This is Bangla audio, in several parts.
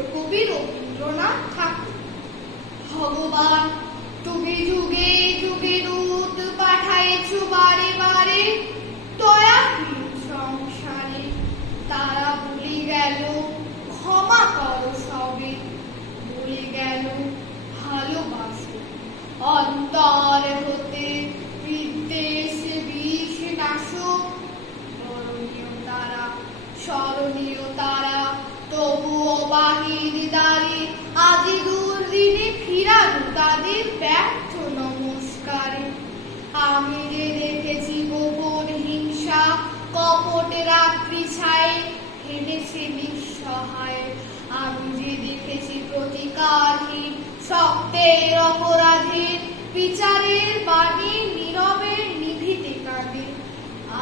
বিশ্বকবি রবীন্দ্রনাথ ঠাকুর। ভগবান তুমি যুগে যুগে দূত পাঠাইছো বারে বারে দয়াহীন সংসারে, তারা ভুলে গেল ক্ষমা করো সবে, ভুলে গেল ভালোবাসো অন্তর হতে বিদ্বেষ বিষ নাশক। স্মরণীয় তারা তবুও বাহির দ্বারে আজি দুর্দিনে ফিরানো তাদের ব্যর্থ নমস্কারে। আমি যে দেখেছি গোপন হিংসা কপটে রাত্রি ছায়ে হেঁটেছে নিঃসহায়, আমি যে দেখেছি প্রতিকারহীন সত্যের অপরাধের বিচারের বাণী নীরবে নিভিতে কাঁদে।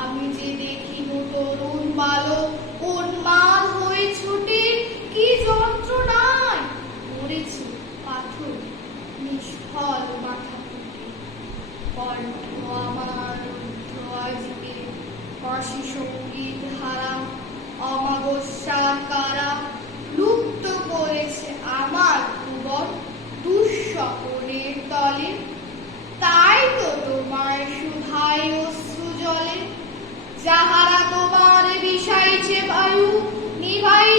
আমি যে দেখিব তরুণ বালক উন্মাদ হয়ে ছুটে কি যন্ত্রণায় মরেছে পাথর নিষ্ফল মাথা ফুটে। কণ্ঠ আমার রুদ্ধ আজকে বাঁশি সঙ্গীত হারা, অমাবস্যার কারা লুপ্ত করেছে আমার ভুবন দুঃস্বপনের তলে। তাই তো তোমার সুধায় অশ্রু জলে, যাহারা তোমার বিষাইছে বায়ু নিভাই